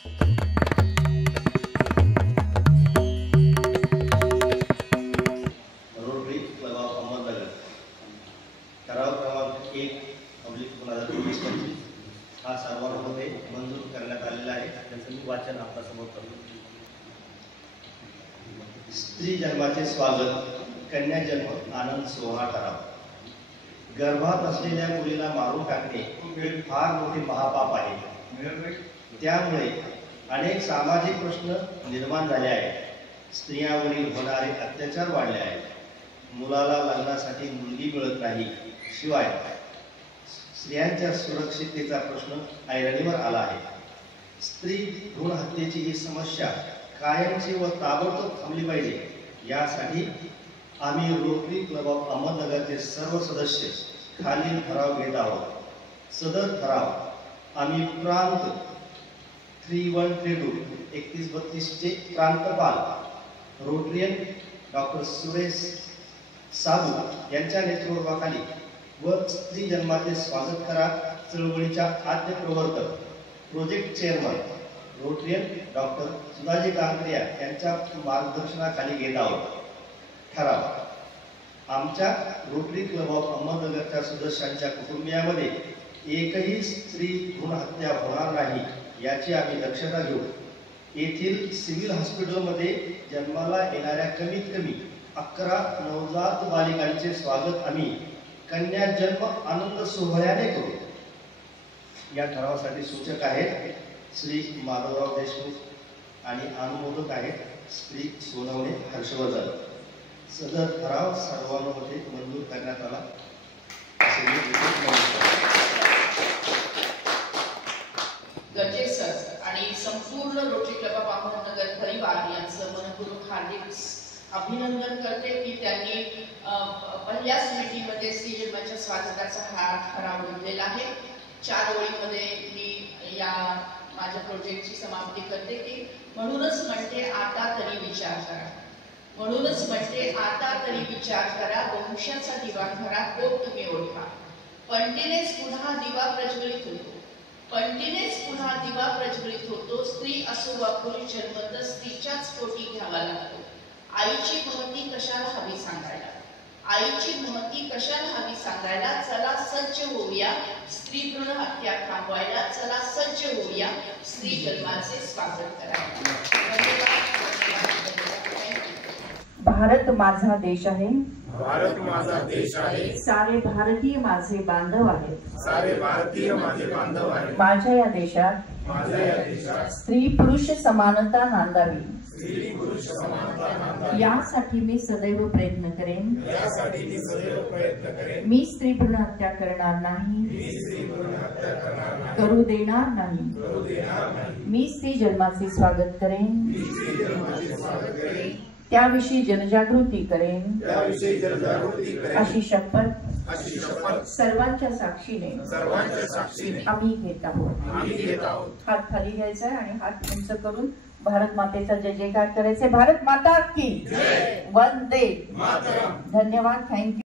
Rotary club of Ahmednagar ठराव क्रमांक 1/2025 हा सर्वांमध्ये मंजूर करण्यात आलेला आहे। त्याचं मी वाचन आपल्यासमोर करतो। स्त्री जन्माचे स्वागत, कन्या जन्म आनंद सोहळा ठराव। गर्भात असलेल्या मुलीला मारून टाकणे हे फार मोठे महापाप आहे। त्यामुळे अनेक सामाजिक प्रश्न निर्माण झाले आहेत। स्त्रियांवरील होणारे अत्याचार वाढले आहेत। मुलाला लग्नासाठी मुलगी मिळत नाही, शिवाय स्त्रियांच्या सुरक्षिततेचा प्रश्न ऐरणीवर आला आहे। स्त्री भ्रूण हत्येची ही समस्या कायमची व ताबडतोब थांबली पाहिजे, यासाठी आम्ही रोटरी क्लब ऑफ अहमदनगरचे सर्व सदस्य खालील ठराव घेत आहोत। सदर ठराव आम्ही प्रांत 3132 3132 चे प्रांतपाल रोटरियन डॉक्टर सुरेश साबू यांच्या नेतृत्वाखाली व स्त्री जन्माचे स्वागत करा चळवळीच्या आद्य प्रवर्तक project chairman Rotarian doctor Sudhaji Kankaria यांच्या मार्गदर्शनाखाली घेत आहोत। ठराव: आमच्या रोटरी क्लब ऑफ अहमदनगरच्या सदस्यांच्या कुटुंबियामध्ये एकही स्त्री भ्रूण हत्या होणार नाही याची आम्ही दक्षता घेऊ। येथील सिव्हिल हॉस्पिटलमध्ये जन्माला येणाऱ्या कमीत कमी 11 नवजात बालिकांचे स्वागत आम्ही कन्या जन्म आनंद सोहळ्याने करू। या ठरावासाठी सूचक आहेत श्री माधवराव देशमुख आणि अनुमोदक आहेत श्री सोनवणे हर्षवर्धन। सदर ठराव सर्वानुमते मंजूर करण्यात आला असे मी गरजेचं सर आणि संपूर्ण रोटरी क्लब ऑफ अहमदनगर परिवार यांचं मनपूर्वक हार्दिक अभिनंदन करते की त्यांनी पहिल्याच मीटिंगमध्ये स्त्री जन्माच्या स्वागताचा हा ठराव घेतलेला आहे। 4 ओळीमध्ये मी या माझ्या प्रोजेक्टची समाप्ती करते की म्हणूनच म्हणते आता तरी विचार करा, म्हणूनच म्हणते आता तरी विचार करा, वंशाचा दिवा घरात कोप तुम्ही ओळखा। पणतीनेच पुन्हा दिवा प्रज्वलित होतो, पणतीनेच पुन्हा दिवा प्रज्वलित होतो। स्त्री असो वा पुरुष जन्मत स्त्रीच्याच पोटी घ्यावा लागतो। आईची महती कशाला हवी सांगायला, आईची महती कशाला हवी सांगायला। चला सज्ज होऊया स्त्री भ्रूण हत्या थांबवायला, चला सज्ज होऊया स्त्री जन्माचे स्वागत करायला। भारत माझा देश आहे, भारत माझा देश आहे। सारे भारतीय माझे बांधव आहेत, सारे भारतीय माझे बांधव आहेत। माझ्या या देशात स्त्री पुरुष समानता नांदावी, स्त्री पुरुष समानता नांदावी यासाठी मी सदैव प्रयत्न करेन, यासाठी मी सदैव प्रयत्न करेन। मी स्त्री भ्रूण हत्या करणार नाही, मी स्त्री भ्रूण हत्या करणार नाही, करू देणार नाही। करू देणार नाही। मी स्त्री जन्माचे स्वागत करेन, मी स्त्री जन्माचे स्वागत करेन, त्याविषयी जनजागृती करेन, त्याविषयी जनजागृती करेन अशी शपथ सर्वांच्या साक्षीने आम्ही घेत आहोत। हात खाली घ्यायचा आणि हात उंच करून भारत मातेचा जय जयकार करायचे। भारत माता की जय, वंदे मातरम। धन्यवाद, थँक्यू।